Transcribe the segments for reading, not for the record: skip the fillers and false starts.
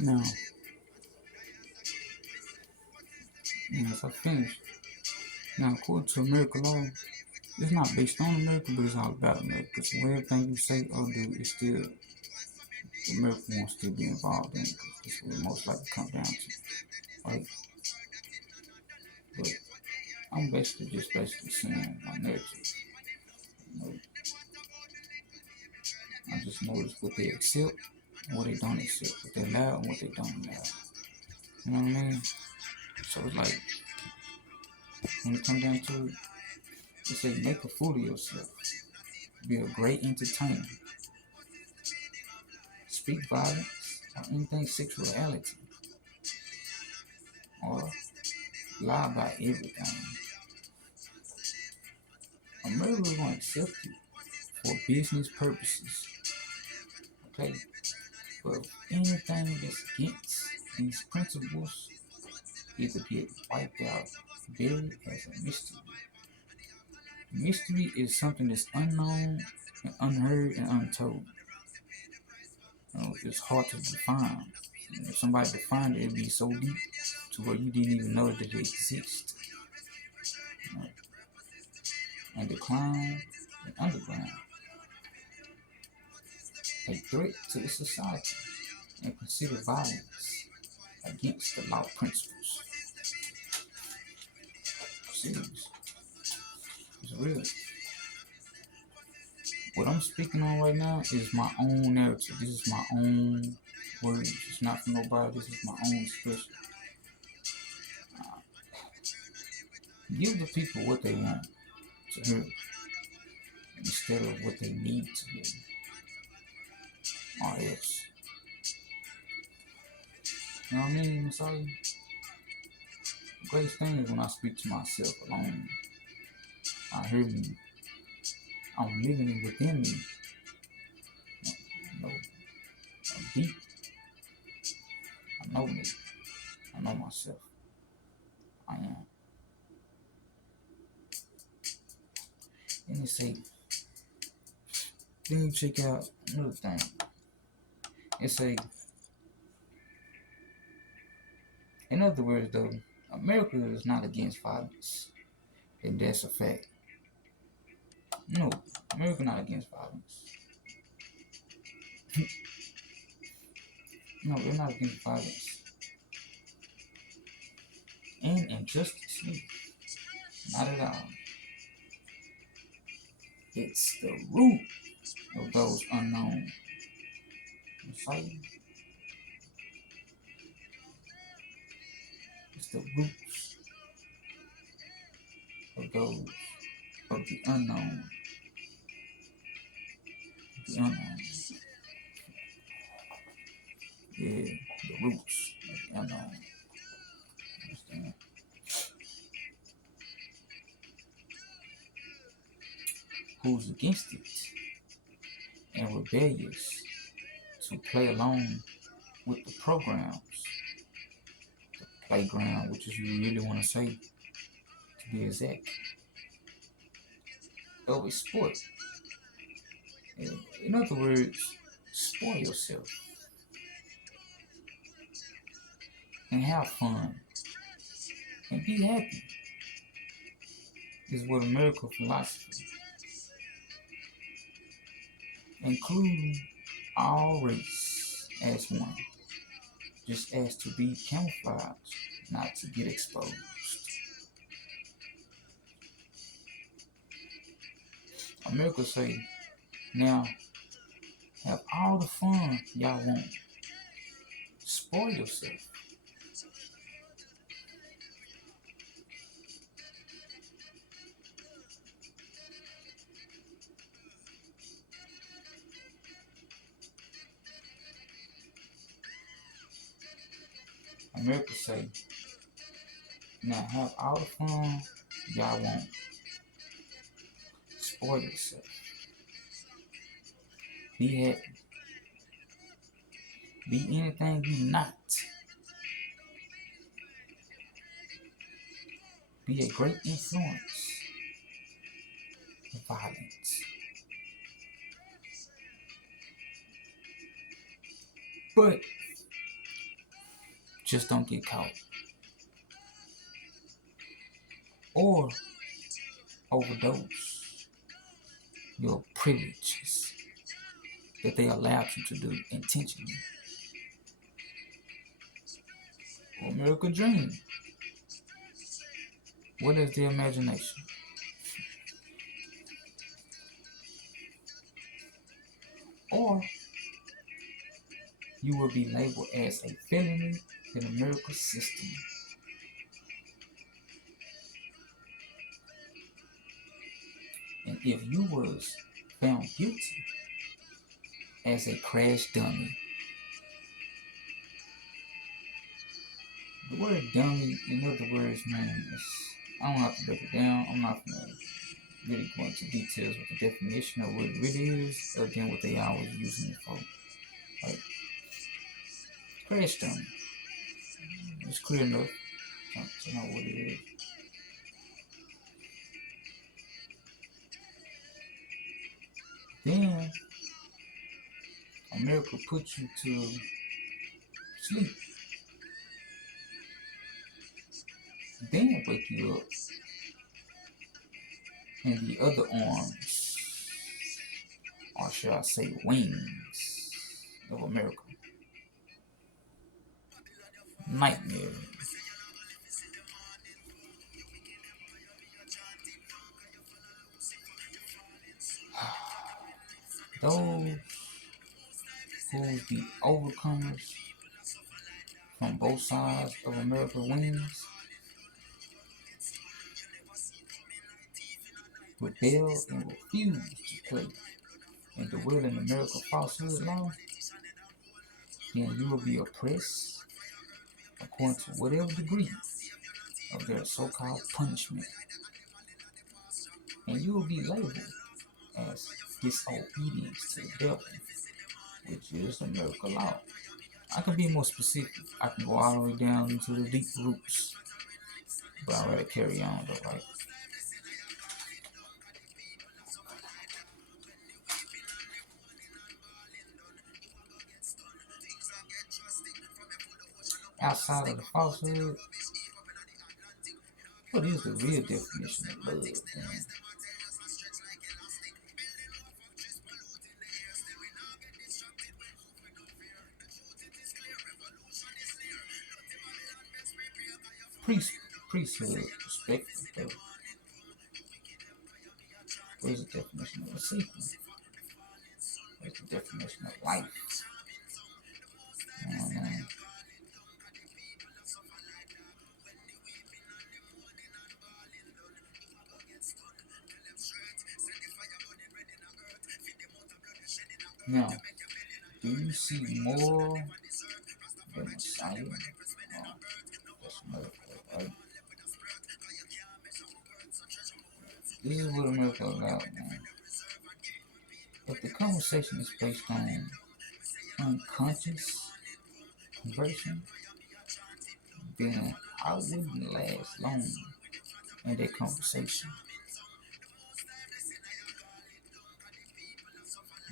Now, as I finished, now according to American law, it's not based on America, but it's all about America. Because when everything you say or do is still, America won't still be involved in it. Because this will most likely come down to, right? But I'm basically saying my narrative. You know, I just notice what they accept and what they don't accept, what they allow and what they don't allow. You know what I mean? So it's like when it comes down to it, they say make a fool of yourself, be a great entertainer, speak violence or anything sexuality, or lie about everything. America will accept you for business purposes, okay? But anything that's against these principles either get wiped out, buried as a mystery. Mystery is something that's unknown and unheard and untold. It's hard to define. If somebody defined it, it'd be so deep to where you didn't even know that it exists. You know, and decline and underground, a threat to the society, and consider violence against the law principles. Serious. It's real. What I'm speaking on right now is my own narrative. This is my own words. It's not for nobody. This is my own expression. Give the people what they want to hear instead of what they need to hear, or else. You know what I mean? So, the greatest thing is when I speak to myself alone. I hear me. I'm living it within me. You know, I'm deep. I know me. I know myself. I am. And they say, then you check out another thing. It say, in other words, though, America is not against violence, and that's a fact. No, America not against violence. No, they're not against violence and injustice. Not at all. It's the root of those unknown. It's the roots of those of the unknown. The unknown. Yeah, the roots of the unknown. Understand? Who's against it and rebellious to play along with the programs, the playground, which is you really want to say, to be exact, of a sport. In other words, spoil yourself and have fun and be happy is what American philosophy. Include all race as one, just as to be camouflaged, not to get exposed. America say, now have all the fun y'all want. Spoil yourself. America say, now have all the fun y'all want. Spoil yourself. Be happy. Be anything you not. Be a great influence of violence. But Just don't get caught. Or overdose your privileges that they allowed you to do intentionally. American dream. What is the imagination? Or you will be labeled as a felony in America's system. And if you was found guilty as a crash dummy, the word dummy, in other words, man, I don't have to break it down. I'm not gonna really go into details with the definition of what it really is, other than what they always using it for. Like crash dummy. It's clear enough to know what it is. Then America puts you to sleep. Then wake you up. And the other arms, or should I say wings, of America. Nightmare. Those who be overcomers from both sides of America's wings rebel and refuse to play in the will in America falsehood law, then you will be oppressed according to whatever degree of their so-called punishment. And you will be labeled as disobedience to the devil, which is American law. I can be more specific. I can go all the way down into the deep roots, but I'd rather carry on though, right? Outside of the falsehood, what is the real definition of love, man? Priesthood perspective, though. What is the definition of a sequel? What's the definition of life? You know what I mean? Now, do you see more than Messiah? That's another point, right? This is what America allowed, man. If the conversation is based on unconscious conversion, then I wouldn't last long in that conversation.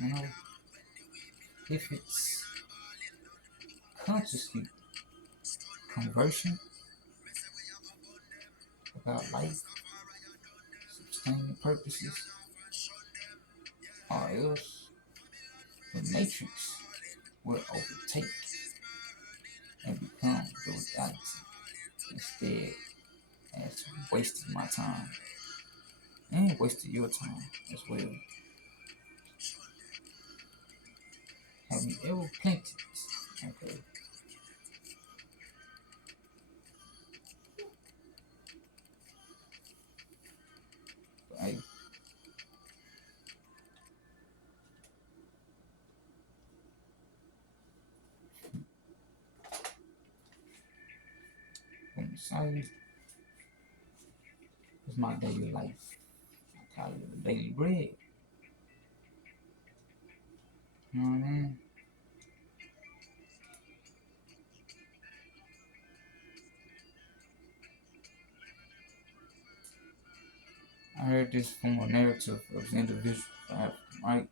You know, if it's consciously conversion about life, sustaining purposes, or else the matrix will overtake and become the reality instead as wasting my time and wasting your time as well. Have you ever planted? Okay. Right? From the side is my daily life. I call it the daily bread. You know what I mean? I heard this from a narrative of the individual, right?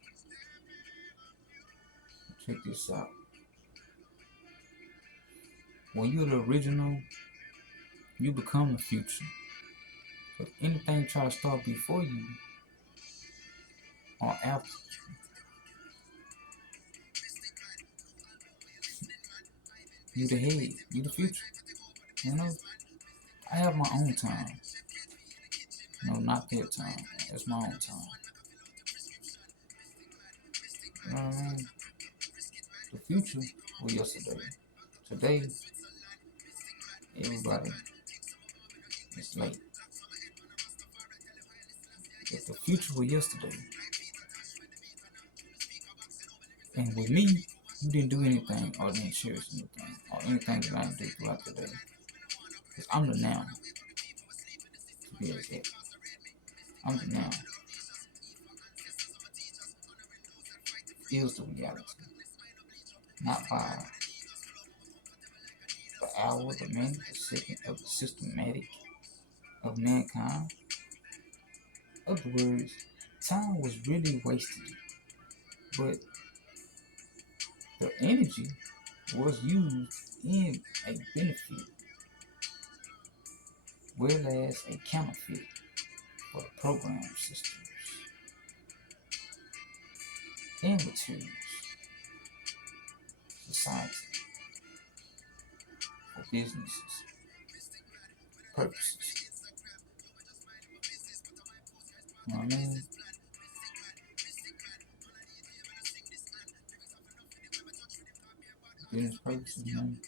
Check this out. When you're the original, you become the future. So anything try to start before you or after you, the head, you the future. You know, I have my own time. No, not their time. It's my own time. You know what I mean? The future was yesterday. Today, everybody is late. If the future was yesterday, and with me, you didn't do anything or didn't cherish anything or anything that I didn't do throughout the day. Because I'm the now, to be exact. I'm the now. Is the reality. Not by the hour, the minute, the second of the systematic of mankind. In other words, time was really wasted, but the energy was used in a benefit, whereas a counterfeit for the program systems and materials, society, for businesses, purposes. You know what I mean? Business purposes, man.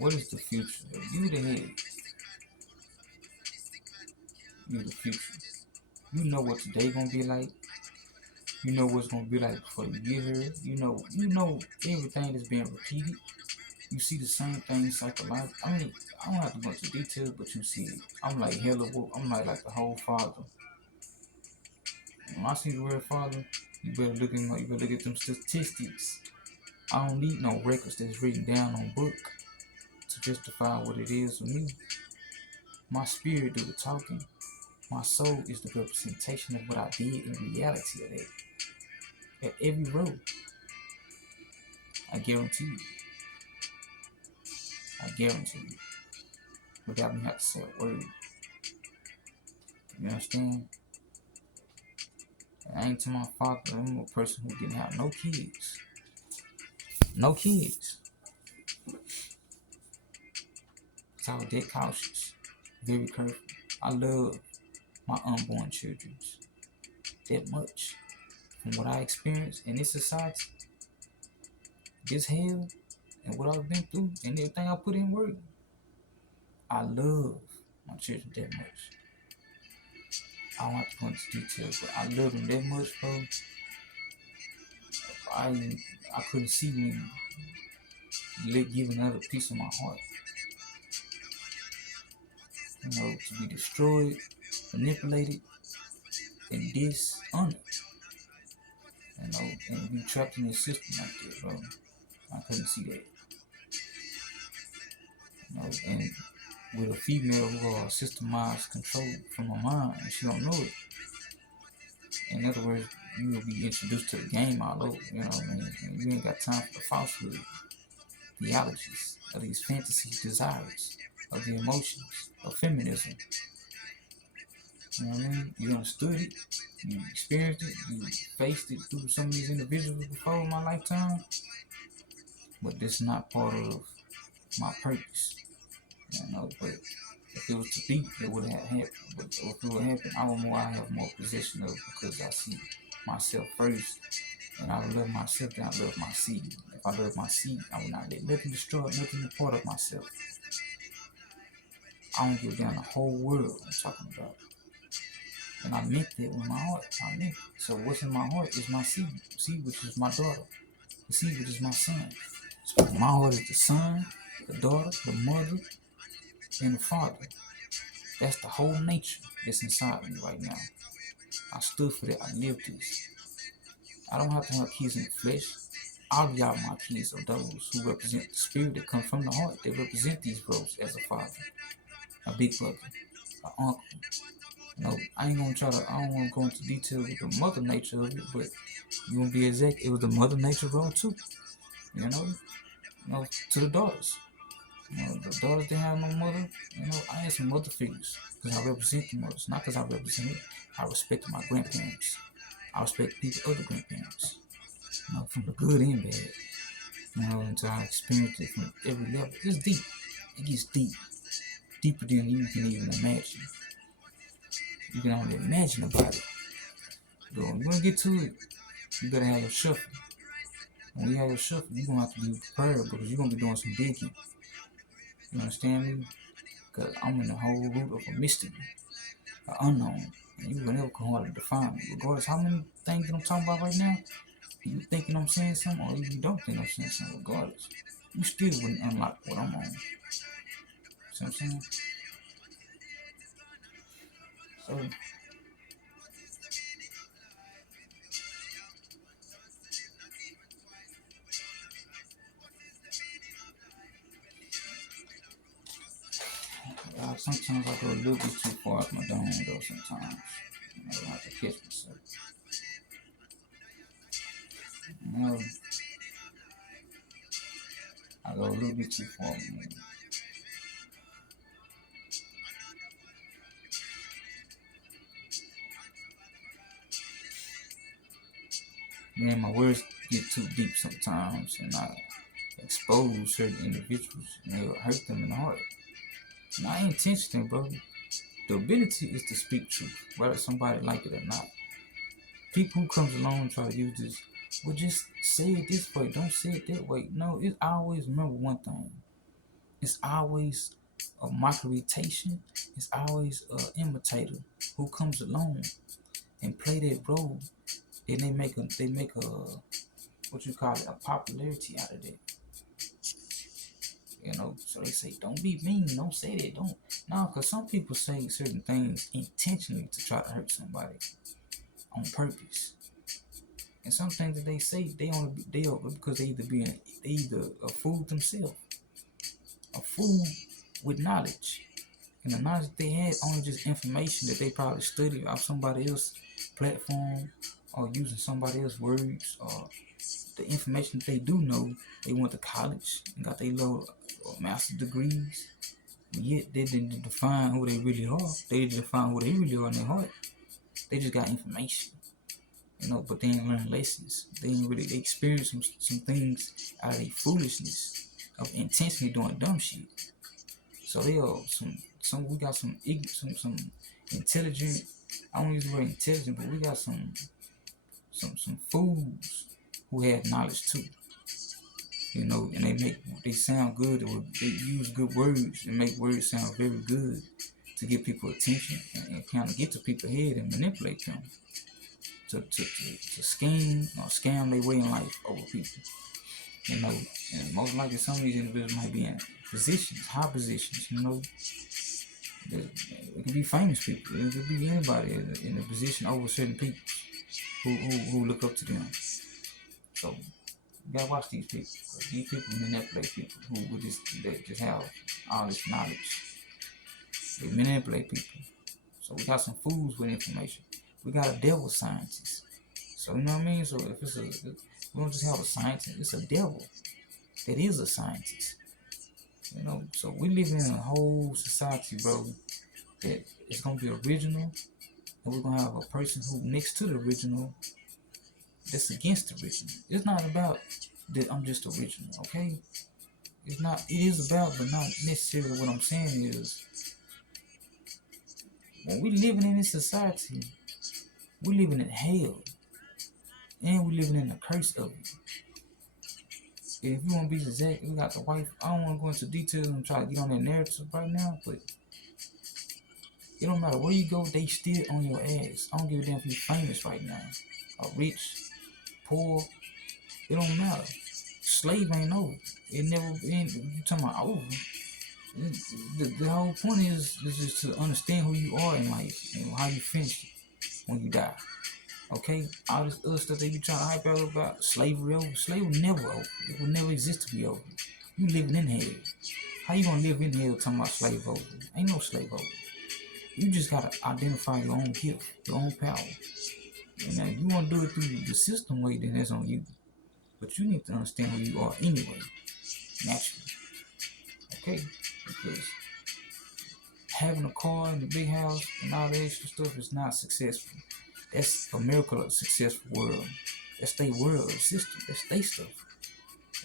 What is the future? You the head. You the future. You know what today gonna be like. You know what's gonna be like before you get here. You know everything that's being repeated. You see the same thing psychologically. I mean, I don't have to go into details, but you see it. I'm like hella woke. I'm like the whole father. When I see the word father, you better look at them statistics. I don't need no records that's written down on book to justify what it is for me. My spirit do the talking. My soul is the representation of what I did in reality of that. At every row, I guarantee you. I guarantee you. Without me having to say a word. You understand? I ain't to my father. I'm a person who didn't have no kids. No kids. So I was dead cautious. Very careful. I love my unborn children that much. From what I experienced in this society, this hell, and what I've been through, and everything I put in work, I love my children that much. I don't have to go into details, but I love them that much, bro. I couldn't see me giving another piece of my heart. You know, to be destroyed, manipulated, and dishonored. You know, and be trapped in a system like that, bro. I couldn't see that. You know, and with a female who are systemized control from her mind, and she don't know it. In other words, you will be introduced to the game all over. You know what I mean? And you ain't got time for the falsehood, theologies, of these fantasies, desires, of the emotions, of feminism. You know what I mean? You understood it, you experienced it, you faced it through some of these individuals before in my lifetime, but this is not part of my purpose. You know, but if it was to be, it would have happened. But if it would happen, I have more possession of it because I see myself first. And I love myself, then I love my seed. If I love my seed, I will not let nothing destroy, nothing a part of myself. I don't give down the whole world I'm talking about. And I meant that with my heart. I meant it. So what's in my heart is my seed. Seed, which is my daughter. The seed, which is my son. So my heart is the son, the daughter, the mother, and the father. That's the whole nature that's inside me right now. I stood for that. I lived this. I don't have to have kids in the flesh. all of y'all my kids are those who represent the spirit that comes from the heart. They represent these roles as a father, a big brother, an uncle. I ain't gonna I don't wanna go into detail with the mother nature of it, but you gonna be exact, it was the mother nature role too. To the daughters. The daughters that have no mother, I had some mother figures because I represent the mothers, not because I represent it. I respect my grandparents. I respect people other grandparents, from the good and bad. Until I experienced it from every level. It's deep. It gets deep. Deeper than you can even imagine. You can only imagine about it. But when you want to get to it, you gotta have your shuffle. When you have your shuffle, you're gonna have to be prepared because you're gonna be doing some digging. You understand me? Because I'm in the whole root of a mystery, an unknown. And you will never come hard to define me. Regardless how many things that I'm talking about right now, you thinking I'm saying something or you don't think I'm saying something, regardless, you still wouldn't unlock what I'm on. See what I'm saying? So, sometimes I go a little bit too far off my dome though sometimes. I have to catch myself. I go a little bit too far. Man, my words get too deep sometimes and I expose certain individuals and it'll hurt them in the heart. Not intentionally, bro. The ability is to speak truth, whether somebody like it or not. People who comes along and try to use this, well, just say it this way, don't say it that way. No, it's always, remember one thing. It's always a mockery-tation. It's always an imitator who comes along and play that role, and they make a what you call it, a popularity out of that. So they say, don't be mean, don't say that, don't. No, because some people say certain things intentionally to try to hurt somebody on purpose. And some things that they say, they are because they either a fool themselves, a fool with knowledge. And the knowledge they had only just information that they probably studied off somebody else's platform or using somebody else's words or the information that they do know. They went to college and got their little master's degrees, and yet they didn't define who they really are. They didn't define who they really are in their heart. They just got information, but they didn't learn lessons. They didn't really experience some things out of their foolishness of intentionally doing dumb shit. So they are we got some intelligent. I don't use the word intelligent, but we got some fools who have knowledge too. And they sound good. They use good words and make words sound very good to get people attention and kind of get to people's head and manipulate them to scheme or scam their way in life over people. And most likely some of these individuals might be in positions, high positions. It could be famous people. It could be anybody in a position over certain people who look up to them. So you gotta watch these people. These people manipulate people who just have all this knowledge. They manipulate people. So we got some fools with information. We got a devil scientist. So you know what I mean? So if we don't just have a scientist, it's a devil that is a scientist. So we live in a whole society, bro, that it's gonna be original, and we're gonna have a person who next to the original that's against the original. It's not about that I'm just original, okay? It's not. It is about, but not necessarily. What I'm saying is, when we living in this society, we living in hell, and we living in the curse of it. If you want to be exact, we got the wife. I don't want to go into details and try to get on that narrative right now, but it don't matter where you go, they still on your ass. I don't give a damn if you're famous right now, or rich, poor. It don't matter. Slave ain't over. It never been. You talking about over? The whole point is just to understand who you are in life and how you finish when you die. Okay, all this other stuff they be trying to hype out about slavery over. Slavery never over. It will never exist to be over. You living in hell. How you gonna live in hell talking about slave over? Ain't no slave over. You just gotta identify your own gift, your own power. And now you wanna do it through the system way, then that's on you. But you need to understand who you are anyway, naturally. Okay? Because having a car and a big house and all that extra stuff is not successful. That's America, a successful world. That's their world system. That's their stuff.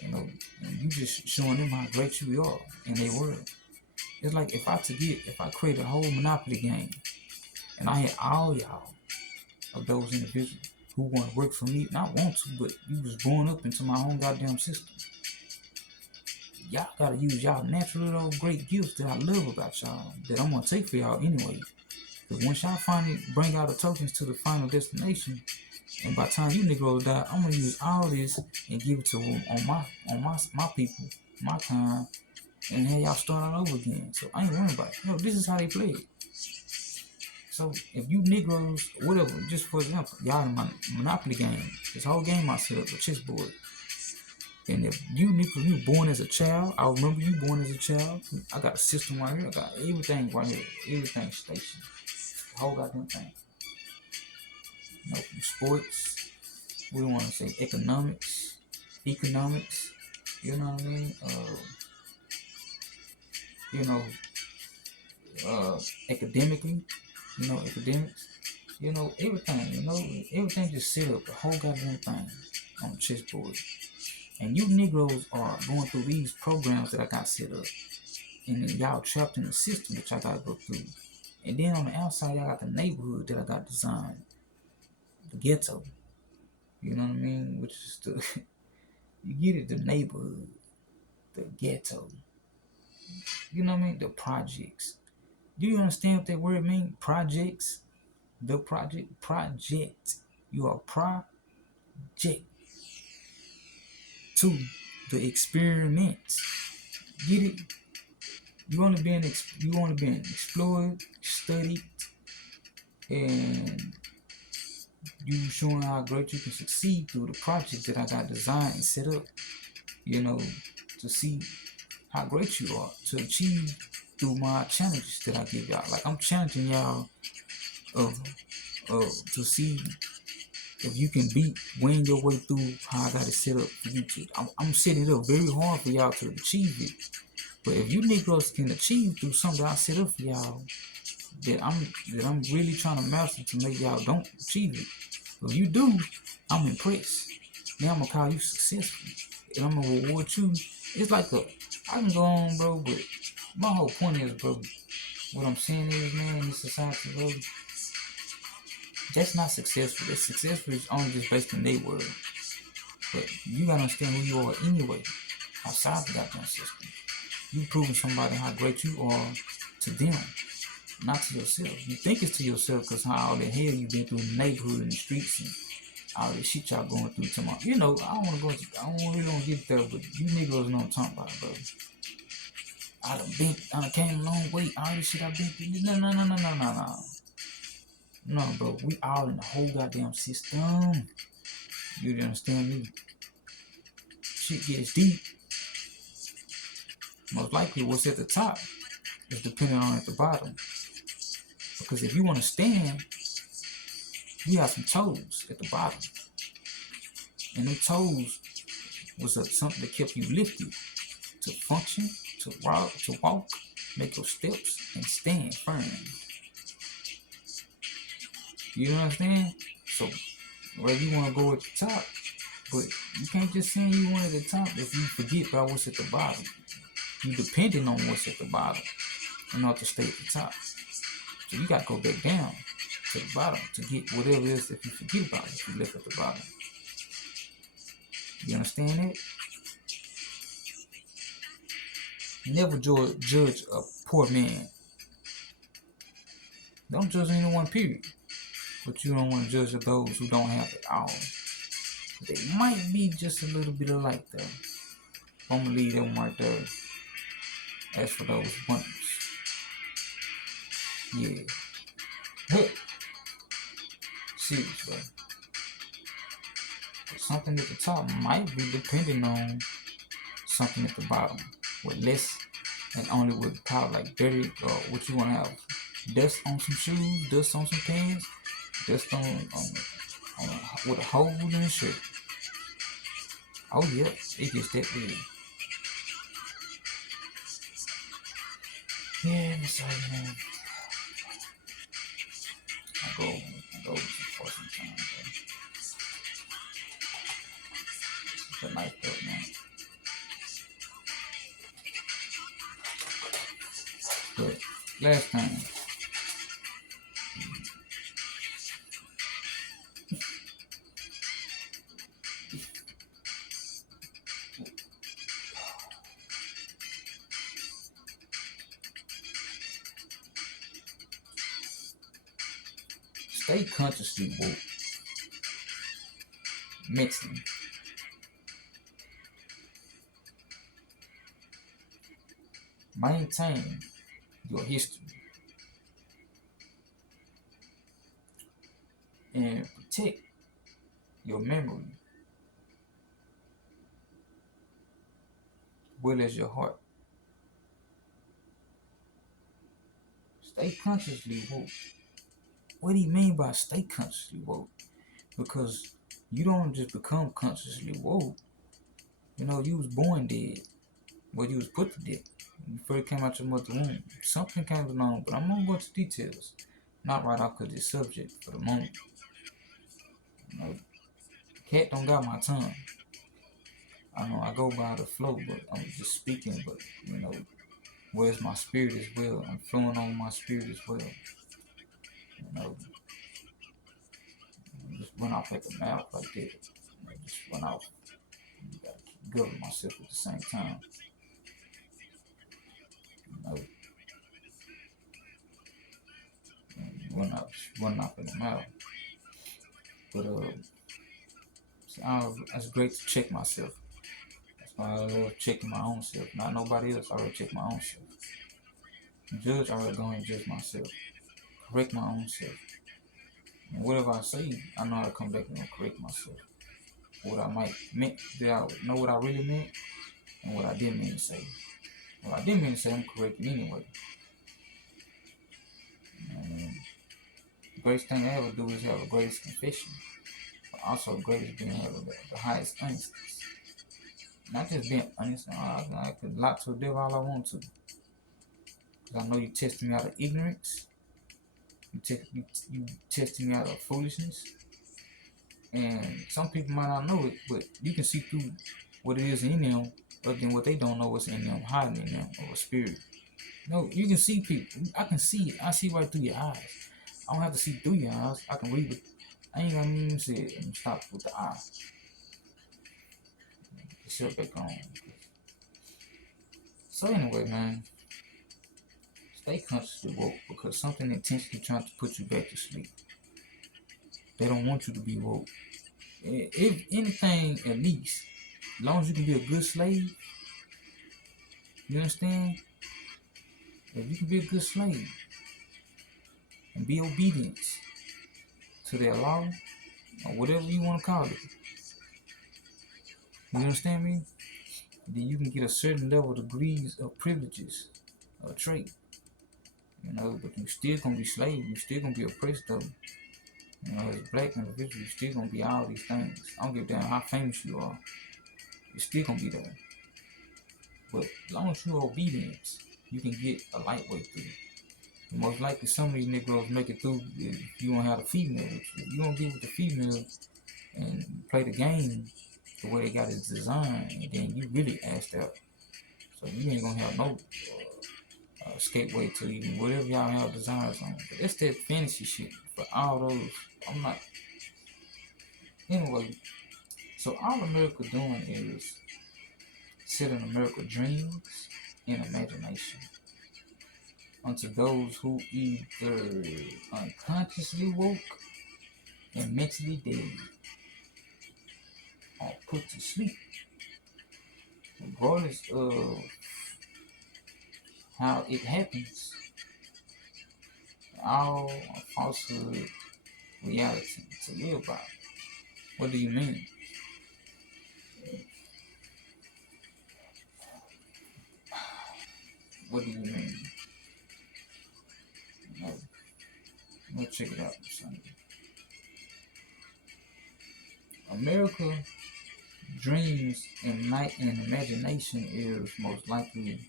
You know, and you just showing them how great you are in their world. It's like if I create a whole Monopoly game and I had all y'all of those individuals who want to work for me, not want to, but you was born up into my own goddamn system. Y'all gotta use y'all natural little great gifts that I love about y'all, that I'm gonna take for y'all anyway. Because once y'all finally bring out the tokens to the final destination, and by the time you niggas die, I'm gonna use all this and give it to them on my people, my kind, and have y'all start all over again. So I ain't worried about it. You know, this is how they play it. So if you Negroes, whatever, just for example, y'all in my Monopoly game, this whole game I set up, a chessboard. And if you Negroes, you born as a child, I remember you born as a child. I got a system right here, I got everything right here, everything stationed. The whole goddamn thing. You know, from sports, we want to say economics, you know what I mean? You know, academically, you know, academics, you know, everything just set up, the whole goddamn thing on the chessboard. And you Negroes are going through these programs that I got set up. And then y'all trapped in the system that y'all gotta go through. And then on the outside, y'all got the neighborhood that I got designed. The ghetto. You know what I mean? Which is the, you get it, the neighborhood. The ghetto. You know what I mean? The projects. Do you understand what that word means? Projects. The project. You are project to the experiment. Get it? You only been explored, studied, and you showing how great you can succeed through the project that I got designed and set up. You know, to see how great you are, to achieve through my challenges that I give y'all. Like I'm challenging y'all to see if you can win your way through how I got it set up for you to. I'm setting it up very hard for y'all to achieve it. But if you Negroes can achieve through something I set up for y'all, that I'm really trying to master to make y'all don't achieve it. If you do, I'm impressed. Now I'm gonna call you successful, and I'm gonna reward you. It's like I can go on, bro, but my whole point is, bro, what I'm saying is, man, in this society, bro, that's not successful. That successful is only just based on their word. But you gotta understand who you are anyway, outside the goddamn system. You proving somebody how great you are to them, not to yourself. You think it's to yourself because how all the hell you been through in the neighborhood and the streets and all this shit y'all going through tomorrow. You know, I don't really want to get there, but you niggas know what I'm talking about, bro. I came a long way. All this shit I've been through. No. No, bro. We all in the whole goddamn system. You understand me? Shit gets deep. Most likely what's at the top is depending on at the bottom. Because if you want to stand, you got some toes at the bottom. And them toes was something that kept you lifted to function, to walk, make your steps, and stand firm. You understand? So, whether you want to go at the top, but you can't just say you want at the top if you forget about what's at the bottom. You depending on what's at the bottom in order to stay at the top. So you got to go back down to the bottom to get whatever it is if you forget about it, if you left at the bottom. You understand that? Never judge a poor man. Don't judge anyone, period. But you don't want to judge those who don't have it all. They might be just a little bit alike though. I'm gonna leave them right there. As for those ones, yeah. Serious, bro. something at the top might be depending on something at the bottom with less and only with power like dirty or what you want to have. Dust on some shoes, dust on some pants, dust with a hole in the shirt. Oh yeah, it gets that big. Yeah, Miss man. I go for some time. But like that, man. But last time, stay consciously woke mentally. Maintain your history and protect your memory, well as your heart. Stay consciously woke. What do you mean by stay consciously woke? Because you don't just become consciously woke. You know, you was born dead. Well, you was put to death. You first came out your mother's womb. Something came along, but I'm gonna go into details. Not right off because it's subject for the moment. You know, cat don't got my tongue. I know I go by the flow, but I'm just speaking. But you know, where's my spirit as well? I'm flowing on my spirit as well. You know, just went off at the mouth like that. You know, just went off. You gotta keep governing myself at the same time. You know, went off at the mouth. But it's great to check myself. That's why I love checking my own self. Not nobody else. I already check my own self. Judge, I already go and judge myself. Correct my own self. And whatever I say, I know how to come back and correct myself. What I might meant, did I know what I really meant, and what I didn't mean to say. What I didn't mean to say, I'm correcting anyway. And the greatest thing I ever do is have the greatest confession, but also the greatest being having the highest honesty. Not just being honest, I could lie to the devil all I want to. Because I know you testing me out of ignorance. You testing me out of foolishness. And some people might not know it, but you can see through what it is in them, other than what they don't know what's in them, hiding in them, or a spirit. No, you can see people. I can see it. I see right through your eyes. I don't have to see through your eyes. I can read it. I ain't gonna even say it and stop with the eye. Shut back on. So anyway, man, stay consciously woke because something intentionally trying to put you back to sleep. They don't want you to be woke. If anything, at least, as long as you can be a good slave, you understand? If you can be a good slave and be obedient to their law or whatever you want to call it, you understand me? Then you can get a certain level of degrees of privileges or trait. You know, but you still gonna be slave, you still gonna be oppressed though. You know, as a black individual, you still gonna be all these things. I don't give a damn how famous you are. You're still gonna be there. But as long as you're obedient, you can get a lightweight through. And most likely some of these Negroes make it through if you don't have a female with you. If you don't get with the female and play the game the way they got it designed, and then you really asked out. So you ain't gonna have no skateway to even whatever y'all have desires on. But that's that fantasy shit for all those. I'm not. Anyway, so all America doing is setting America dreams and imagination unto those who either unconsciously woke and mentally dead or put to sleep, regardless of how it happens. All falsehood reality to live by. What do you mean? check it out. Son. America dreams and night and imagination is most likely.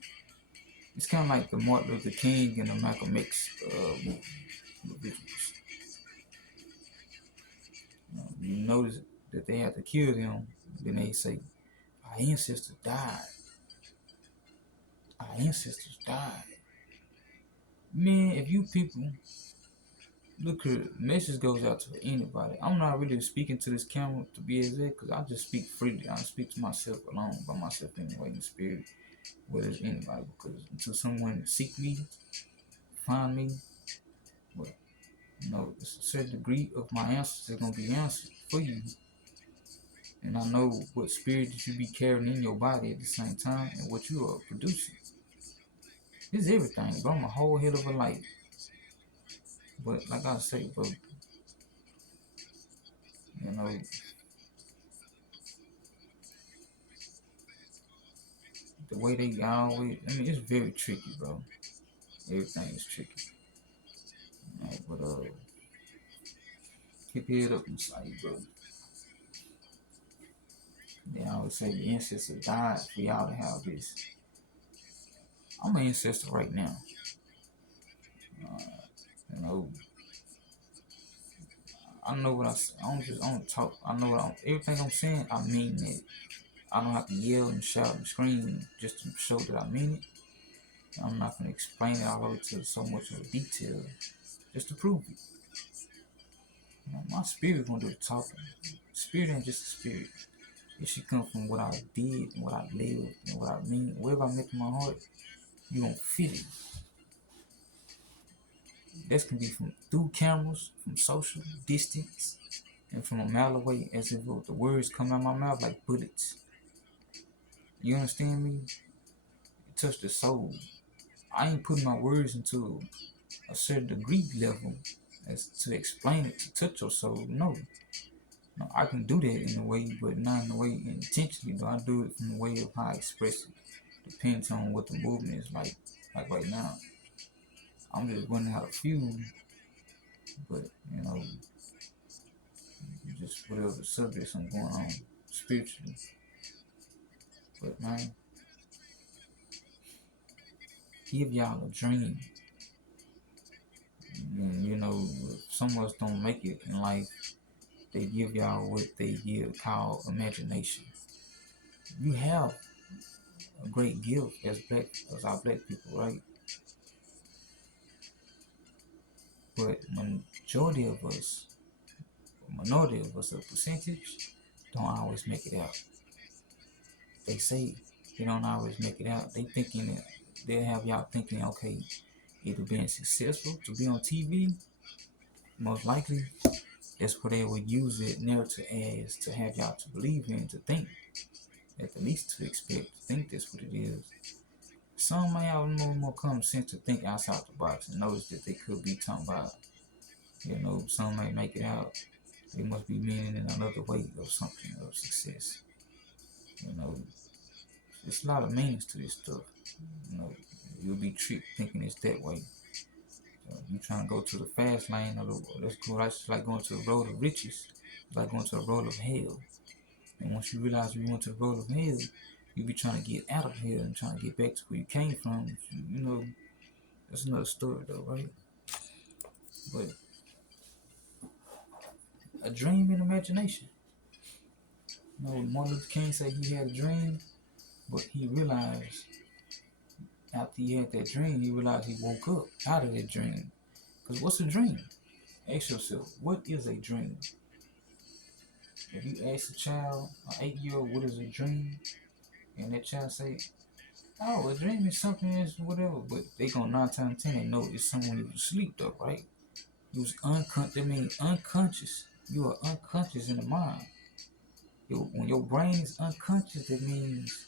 It's kind of like the Martin Luther King and the Malcolm X individuals. You notice that they have to kill them, then they say, "Our ancestors died. Our ancestors died." Man, if you people look, the message goes out to anybody. I'm not really speaking to this camera to be exact, because I just speak freely. I speak to myself alone, by myself anyway, in the spirit, whether it's anybody. Because until someone seek me, find me, well, it's a certain degree of my answers that's gonna be answered for you. And I know what spirit that you be carrying in your body at the same time and what you are producing. It's everything, bro. I'm a whole hell of a light. But like I say, bro, you know, the way they always, it's very tricky, bro. Everything is tricky. Right, but keep your head up inside, bro. They always say the ancestor died for y'all to have this. I'm an ancestor right now. You know, I know what I say. I don't talk. I know what everything I'm saying, I mean it. I don't have to yell and shout and scream just to show that I mean it. I'm not gonna explain it all over to so much of a detail just to prove it. My spirit gonna do the talking. Spirit ain't just a spirit. It should come from what I did and what I lived and what I mean. Whatever I make in my heart, you gonna feel it. This can be from through cameras, from social distance, and from a mile away, as if the words come out my mouth like bullets. You understand me? It touched the soul. I ain't putting my words into a certain degree level as to explain it to touch your soul. No, I can do that in a way, but not in a way intentionally. Though I do it in the way of how I express it. Depends on what the movement is like. Like right now, I'm just running out of fuel, but just whatever the subjects I'm going on spiritually. But man, give y'all a dream. And if some of us don't make it in life, they give y'all what they call imagination. You have a great gift as our black people, right? But minority of us, a percentage, don't always make it out. They say they don't always make it out. They thinking that they'll have y'all thinking, okay, either being successful to be on TV, most likely that's what they would use it narrative as to have y'all to believe in, to think, at the least to expect, to think that's what it is. Some may have more common sense to think outside the box and notice that they could be talking about, some may make it out. They must be meaning in another way of something of success. There's a lot of meanings to this stuff. You'll be tricked thinking it's that way. You trying to go to the fast lane or that's like going to the road of riches. It's like going to the road of hell. And once you realize you went to the road of hell, you be trying to get out of here and trying to get back to where you came from. That's another story though, right? But a dream and imagination. Martin Luther King said he had a dream, but he realized after he had that dream, he realized he woke up out of that dream. Because what's a dream? Ask yourself, what is a dream? If you ask a child, an 8-year-old, what is a dream? And that child say, oh, a dream is something that's whatever. But they gonna 9 times 10, they know it's someone who was asleep though, right? You was unconscious. That means unconscious. You are unconscious in the mind. When your brain is unconscious, that means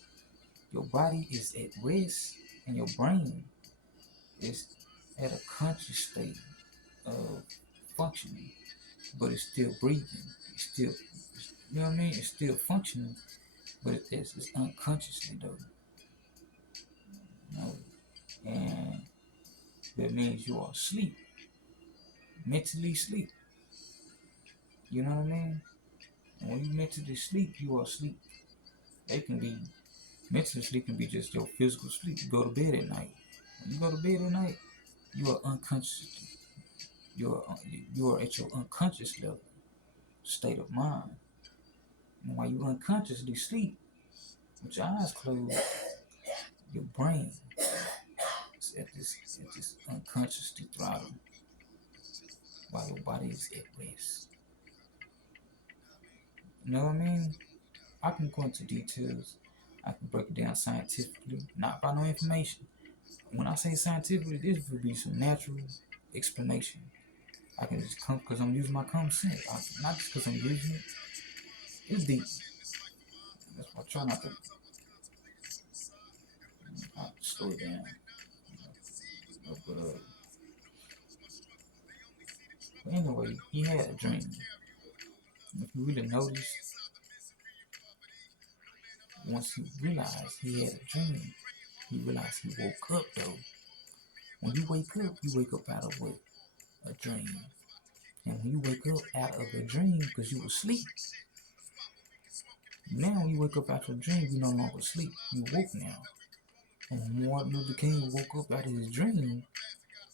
your body is at rest and your brain is at a conscious state of functioning, but it's still breathing. It's still, It's still functioning, but it's unconsciously though. And that means you are asleep. mentally sleep. You know what I mean? And when you mentally sleep, you are asleep. It can be mentally sleep can be just your physical sleep. You go to bed at night. When you go to bed at night, you are unconscious. You are at your unconscious level state of mind. And while you unconsciously sleep with your eyes closed, your brain is at this unconsciously throttle while your body is at rest. You know what I mean? I can go into details. I can break it down scientifically, not by no information. When I say scientifically, this would be some natural explanation. I can just come because I'm using my common sense. Not just because I'm using it. It's deep. That's why I try not to slow it down. But anyway, he had a dream. If you really notice, once he realized he had a dream, he realized he woke up though. When you wake up out of what? A dream. And when you wake up out of a dream because you were asleep, now when you wake up out of a dream, you no longer sleep. You woke now. And when Martin Luther King woke up out of his dream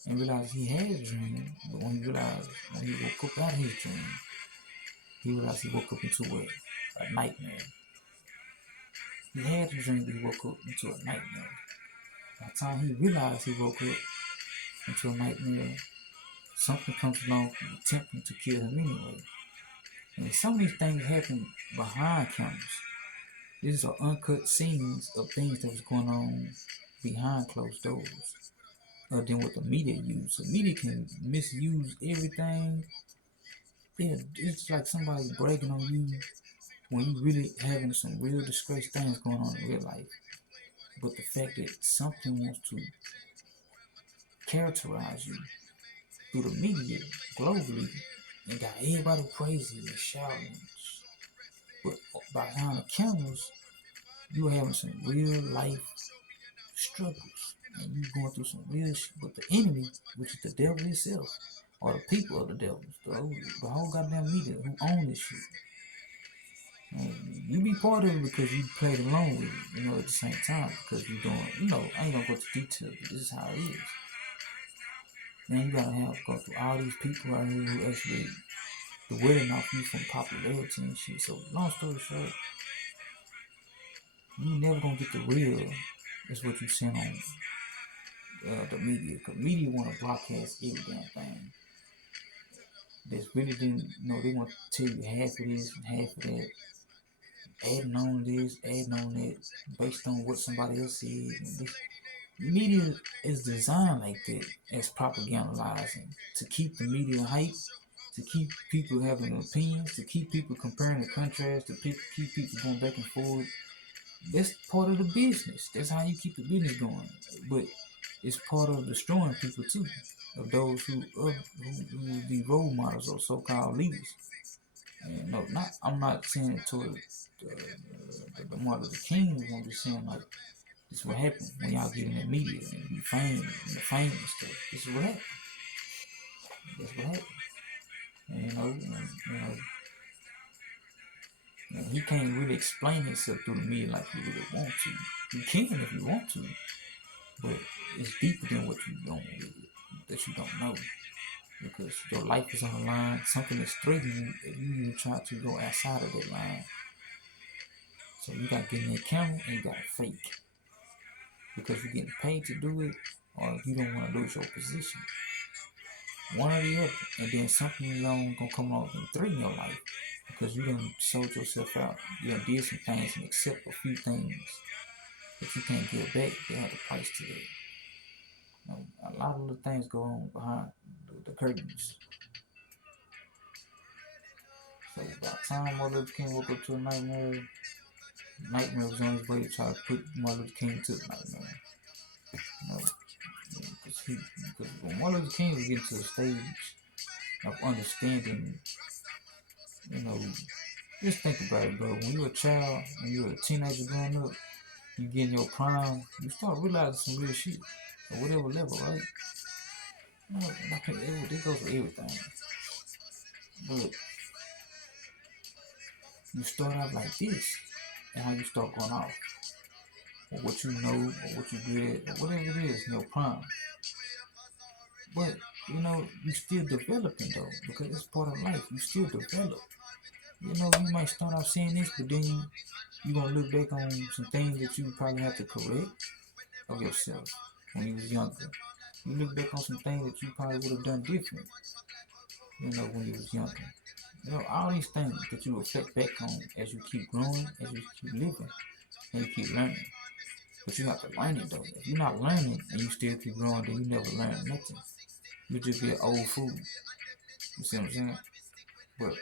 and realized he had a dream, but when he woke up out of his dream, he realized he woke up into a nightmare. He had a dream, but he woke up into a nightmare. By the time he realized he woke up into a nightmare, something comes along attempting to kill him anyway. And some of these things happen behind cameras. These are uncut scenes of things that was going on behind closed doors. Than what the media use. The media can misuse everything. It's like somebody bragging on you when you really having some real disgrace things going on in real life. But the fact that something wants to characterize you through the media globally and got everybody crazy and shouting. But behind the cameras, you having some real life struggles. And you going through some real shit. But the enemy, which is the devil himself, or the people of the devil, the whole goddamn media who own this shit. And you be part of it because you played along with it, at the same time, because you doing, I ain't gonna go to details, but this is how it is. Now you gotta go through all these people out here who actually the wedding off you from popularity and shit. So long story short, you never gonna get the real. That's what you send on the media. Cause media wanna broadcast every damn thing. They really didn't they want to tell you half of this and half of that. Adding on this, adding on that, based on what somebody else said. Media is designed like that as propagandizing to keep the media hype, to keep people having opinions, to keep people comparing the contrast, to keep people going back and forth. That's part of the business. That's how you keep the business going. But it's part of destroying people too, of those who be role models or so-called leaders. And I'm not saying it toward the Martin Luther King. I'm just saying like this is what happened when y'all get in the media and be famous and the fame and stuff. This is what happened. That's what happened. And he can't really explain himself through the media like he really want to. You can if you want to, but it's deeper than what you don't that you don't know. Because your life is on the line, something is threatening you, and you even try to go outside of that line. So you gotta get in that camera and you gotta fake. Because you're getting paid to do it, or you don't want to lose your position. One or the other. And then something along gonna come along and threaten your life. Because you done sold yourself out. You done did some things and accept a few things that you can't get back. They have a price to that. A lot of the things go on behind the curtains. So by the time Martin Luther King woke up to a nightmare was on his way to try to put Martin Luther King to the nightmare. Because when Martin Luther King was getting to the stage of understanding, just think about it, bro. When you're a child and you're a teenager growing up, you get in your prime, you start realizing some real shit at whatever level, right? You know, like it goes with everything. But you start out like this, and how you start going off, or what you know, or what you good at, or whatever it is in your prime. But you know, you still developing though, because it's part of life. You still develop. You know, you might start off saying this, but then you gonna look back on some things that you probably have to correct of yourself when you was younger. You look back on some things that you probably would have done different, you know, when you was younger. You know, all these things that you reflect back on as you keep growing, as you keep living, and you keep learning. But you have to learn it though. If you're not learning and you still keep growing, then you never learn nothing. You just be an old fool. You see what I'm saying? But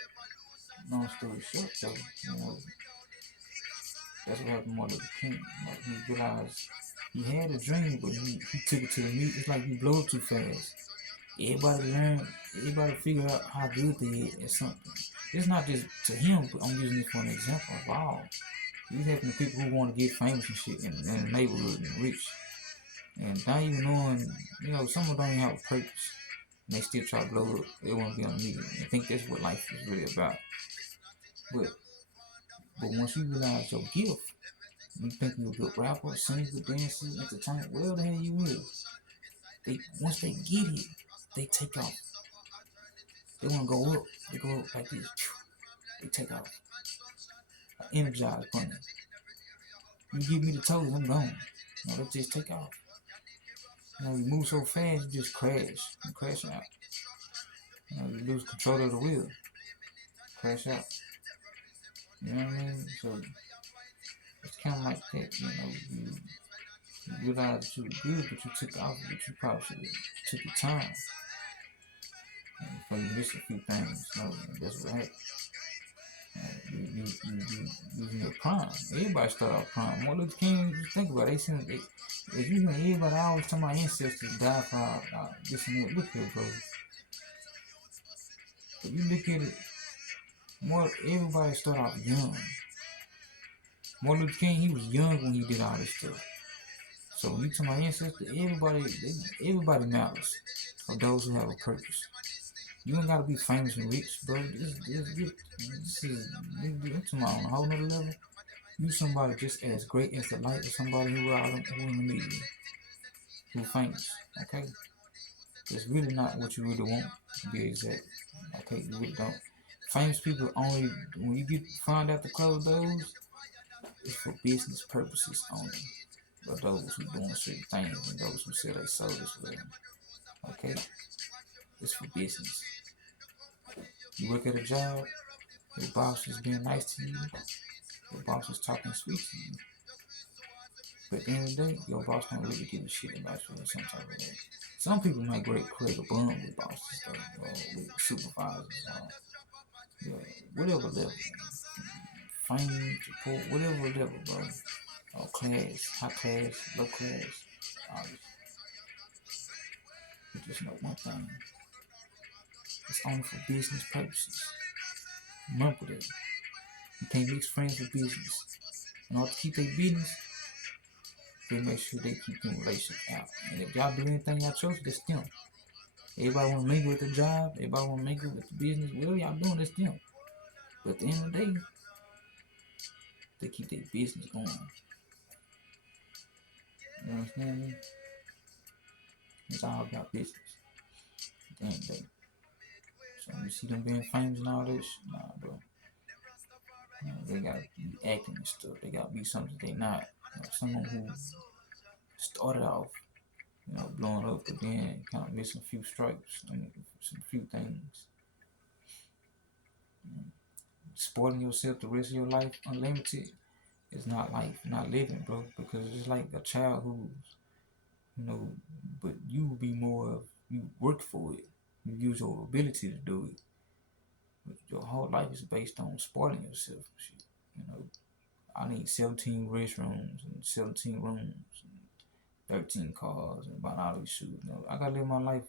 long story short though, you know, that's what happened to Martin Luther King. Like he realized he had a dream, but he took it to the meat. It's like you blow it too fast. Everybody learn, everybody figure out how good they is at something. It's not just to him, but I'm using this for an example of all. These happen to people who want to get famous and shit in the neighborhood and rich. And not even knowing, you know, some of them don't even have a purpose. And they still try to blow up. They want to be on media. And think that's what life is really about. But once you realize your gift, you think you're a good rapper, singer, dancer, entertainer, whatever the hell you is, once they get it, they take off. They want to go up. They go up like this. They take off. I energize bunny. You give me the toes, I'm gone. No, they just take off. You know, you move so fast, you just crash. You crash out. You know, you lose control of the wheel. Crash out. You know what I mean? So it's kind of like that. You know, you realize that you were good, but you took off, but you probably should have took your time. Before you miss a few things, you know, that's what happened. You in your prime. Everybody start off prime. Martin Luther King, you think about it, if you know everybody always tell my ancestors died for this and that. Look here, bro. If you look at it, everybody start off young. Martin Luther King, he was young when he did all this stuff. So when you tell my ancestors, everybody matters for those who have a purpose. You don't gotta be famous and rich, bro. This is on a whole nother level. You somebody just as great as the light of somebody who in the media, who famous. Okay, it's really not what you really want to be exact. Okay, you really don't. Famous people only when you find out the color of those, it's for business purposes only. But those who doing certain things and those who sell their souls for them. Okay, it's for business. You work at a job, your boss is being nice to you, your boss is talking sweet to you. But at the end of the day, your boss don't really give a shit about you in some type of way. Some people might create a bond with bosses though, or with supervisors, or whatever level, fame, support, whatever level, bro. Or class, high class, low class, all this. But just know one thing: it's only for business purposes. Remember that. You can't mix friends with business. In order to keep their business, they make sure they keep them relationships out. And if y'all do anything y'all chose, that's them. Everybody want to mingle with the job. Everybody want to mingle with the business. Whatever y'all doing, that's them. But at the end of the day, they keep their business going. You understand me? It's all about business. At the end of the day. So when you see them being famous and all this, nah, bro. You know, they gotta be acting and stuff. They gotta be something they not. You know, someone who started off, you know, blowing up, but then kind of missing a few strikes, some few things. Sporting yourself the rest of your life unlimited is not life, not living, bro. Because it's like a child who's, you know, but you will be more of, you work for it. You use your ability to do it. But your whole life is based on sporting yourself. Shit. You know, I need 17 restrooms and 17 rooms and 13 cars and buying all these shoes. You know, I gotta live my life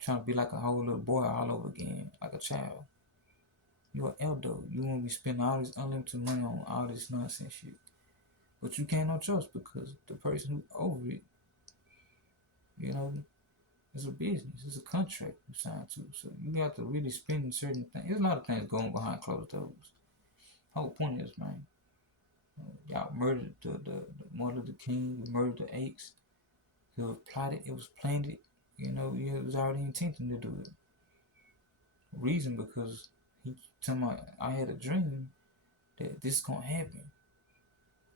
trying to be like a whole little boy all over again, like a child. You're an elder. You want to be spending all this unlimited money on all this nonsense shit. But you can't no choice because the person who over it, you know, It's a business. It's a contract you sign to. So you got to really spend certain things. There's a lot of things going behind closed doors. Whole point is, man, y'all murdered the Martin Luther King. You murdered the apes. It was plotted. It was planned. It was already intention to do it. Reason because he told me I had a dream that this is gonna happen.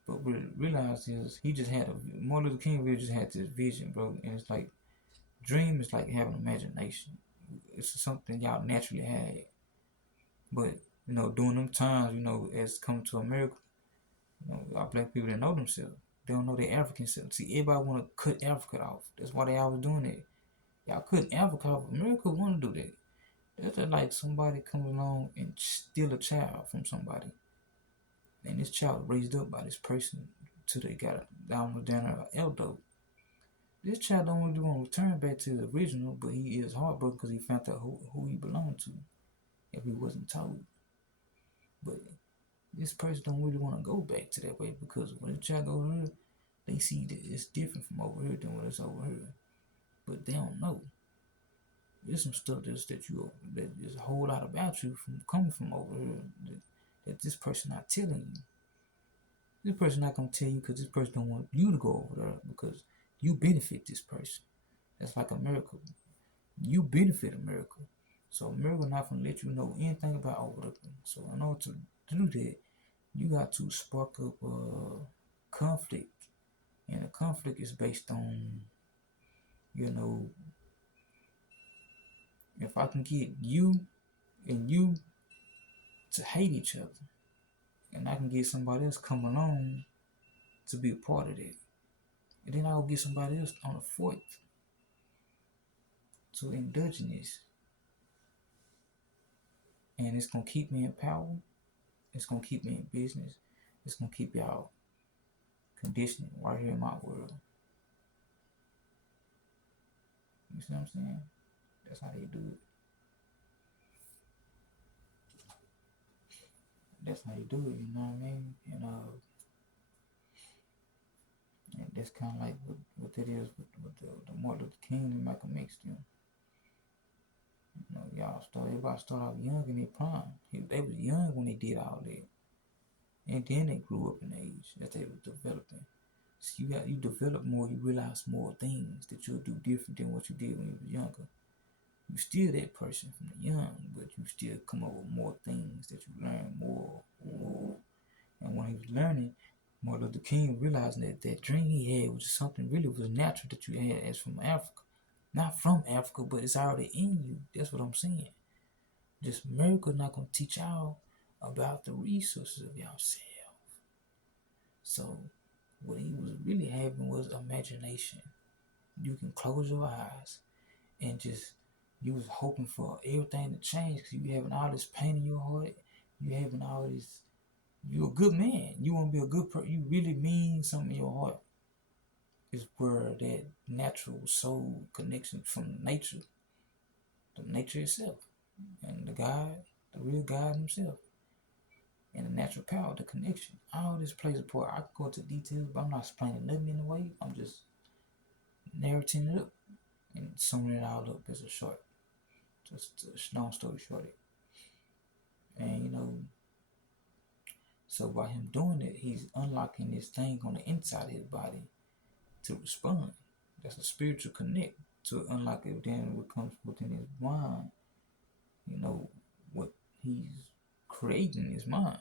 But what I realized is he just had Martin Luther King really just had this vision, bro. And it's like dream is like having imagination. It's something y'all naturally had. But during them times, as come to America, our black people didn't know themselves. They don't know their African self. See, everybody want to cut Africa off. That's why they always doing it. Y'all cutting Africa off. America want to do that. That's just like somebody comes along and steal a child from somebody. And this child raised up by this person till they got down there elbow. This child don't really want to return back to the original, but he is heartbroken because he found out who he belonged to if he wasn't told. But this person don't really want to go back to that way because when the child go over here, they see that it's different from over here than what it's over here. But they don't know. There's some stuff that there's a whole lot about you from coming from over here that this person not telling you. This person not gonna tell you because this person don't want you to go over there because you benefit this person. That's like America. You benefit America. So America not gonna let you know anything about over there. So in order to do that, you got to spark up conflict. And the conflict is based on, if I can get you and you to hate each other, and I can get somebody else come along to be a part of that. And then I'll get somebody else on the fourth to indulge in this. And it's gonna keep me in power. It's gonna keep me in business. It's gonna keep y'all conditioning right here in my world. You see what I'm saying? That's how they do it. That's how you do it, you know what I mean? And that's kind of like what that is with the Martin Luther King and Malcolm X them. Everybody start out young in their prime. They was young when they did all that. And then they grew up in age as they were developing. So you develop more, you realize more things that you'll do different than what you did when you were younger. You still that person from the young, but you still come up with more things that you learn more. And when he was learning, Martin Luther King realizing that dream he had was something really was natural that you had as from Africa. Not from Africa, but it's already in you. That's what I'm saying. Just America not gonna teach y'all about the resources of yourself. So what he was really having was imagination. You can close your eyes and just you was hoping for everything to change because you having all this pain in your heart. You having all this. You're a good man. You want to be a good person. You really mean something in your heart. Is where that natural soul connection from nature, the nature itself, and the God, the real God himself, and the natural power, the connection. All this plays a part. I can go into details, but I'm not explaining nothing in a way. I'm just narrating it up and summing it all up as a short, just a long story short. And so by him doing it, he's unlocking this thing on the inside of his body to respond. That's a spiritual connect to unlock it. Then what comes within his mind, what he's creating in his mind.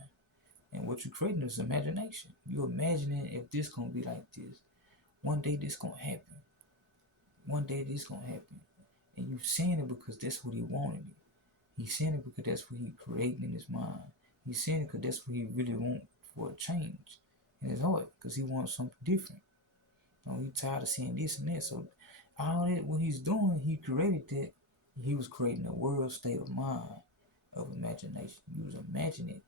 And what you're creating is imagination. You're imagining if this gonna be like this. One day this gonna happen. One day this gonna happen. And you saying it because that's what he wanted. He's saying it because that's what he created in his mind. He's saying it because that's what he really wants for a change in his heart. Because he wants something different. He's tired of seeing this and that. So all that what he's doing, he created that. He was creating a world state of mind of imagination. He was imagining.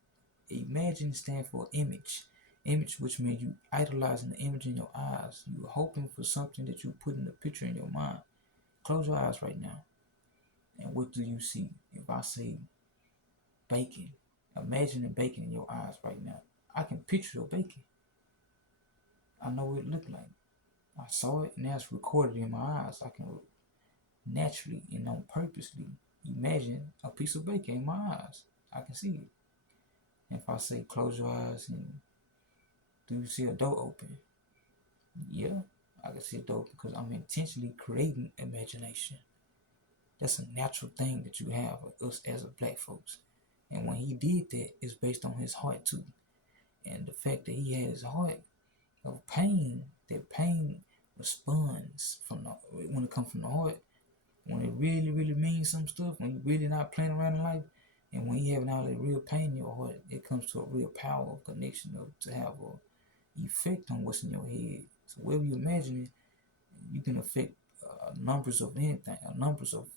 Imagine stands for image. Image, which means you idolizing the image in your eyes. You're hoping for something that you put in the picture in your mind. Close your eyes right now. And what do you see? If I say bacon, imagine the bacon in your eyes right now. I can picture your bacon. I know what it looked like. I saw it, and now it's recorded in my eyes. I can naturally and don't purposely imagine a piece of bacon in my eyes. I can see it. If I say close your eyes and do you see a door open? Yeah, I can see a door because I'm intentionally creating imagination. That's a natural thing that you have with us as a black folks. And when he did that, it's based on his heart too. And the fact that he had his heart of pain, that pain responds from the when it comes from the heart, when it really, really means some stuff, when you're really not playing around in life, and when you having all that real pain in your heart, it comes to a real power of connection to have a effect on what's in your head. So wherever you imagine it, you can affect numbers of anything, numbers of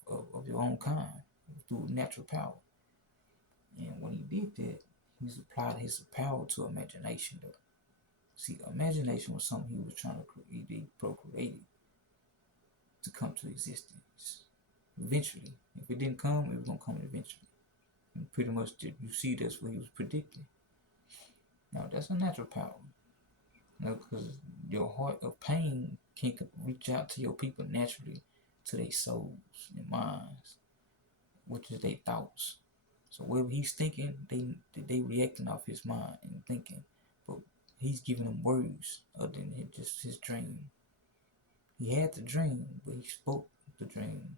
your own kind through natural power. And when he did that, he's applied his power to imagination. Though. See, imagination was something he was trying to create, he procreated to come to existence. Eventually, if it didn't come, it was gonna come eventually. And pretty much, you see, that's what he was predicting. Now, that's a natural power. Because your heart of pain can reach out to your people naturally, to their souls and minds, which is their thoughts. So whatever he's thinking, they reacting off his mind and thinking, but he's giving them words other than just his dream. He had the dream, but he spoke the dream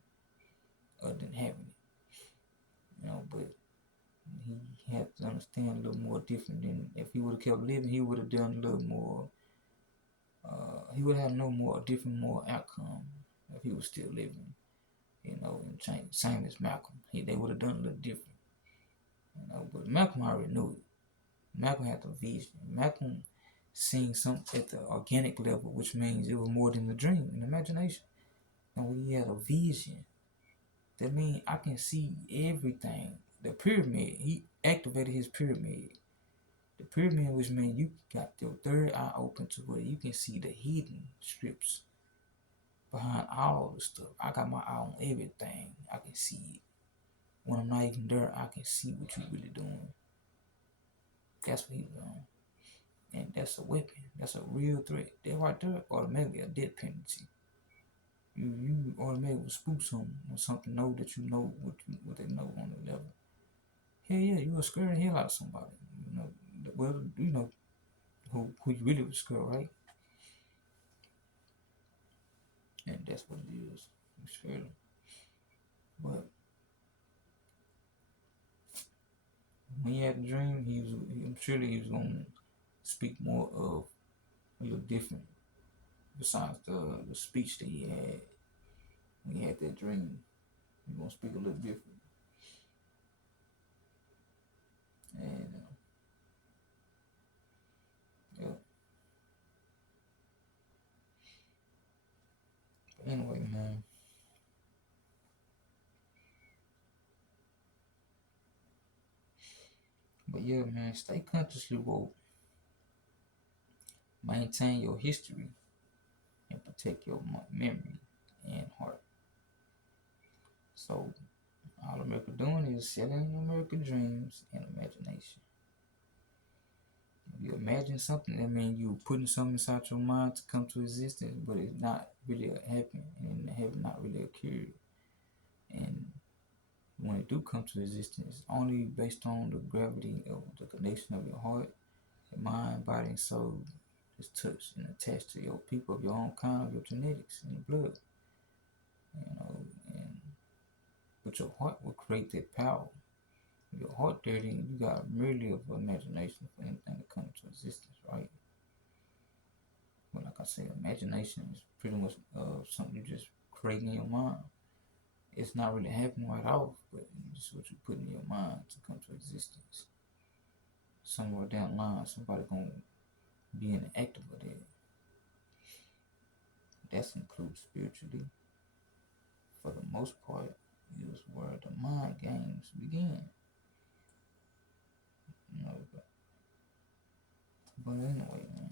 other than having it. But he had to understand a little more different than if he would have kept living, he would have done a little more. He would have no more different, more outcome if he was still living. And change, same as Malcolm. They would have done a little different. But Malcolm already knew it. Malcolm had the vision. Malcolm seen something at the organic level, which means it was more than a dream, an imagination. And when he had a vision, that means I can see everything. The pyramid, he activated his pyramid. The pyramid, which means you got your third eye open to where you can see the hidden strips behind all the stuff. I got my eye on everything. I can see it. When I'm not even there, I can see what you're really doing. That's what he's doing. And that's a weapon. That's a real threat. That right there automatically a death penalty. You automatically spook someone or something know that you know what they know on the level. Hell yeah, you will scare the hell out of somebody. Well, who you really would scare, right? And that's what it is. You scare them. But when he had a dream, I'm sure that he was gonna speak more of a little different. Besides the speech that he had when he had that dream, he's gonna speak a little different. And yeah. But anyway, man. But yeah, man, stay consciously woke. Maintain your history and protect your memory and heart. So all America doing is selling American dreams and imagination. If you imagine something, that means you putting something inside your mind to come to existence, but it's not really happening and it have not really occurred. And when it do come to existence, it's only based on the gravity of the connection of your heart, your mind, body, and soul is touched and attached to your people of your own kind, of your genetics and your blood. But your heart will create that power. If your heart dirty, you got merely of imagination for anything to come into existence, right? But like I said, imagination is pretty much something you just creating in your mind. It's not really happening right off, but it's what you put in your mind to come to existence. Somewhere down the line, somebody gonna be in the act of that. That includes spiritually. For the most part, is where the mind games begin. But anyway, man.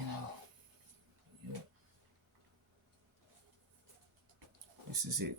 Yeah. This is it.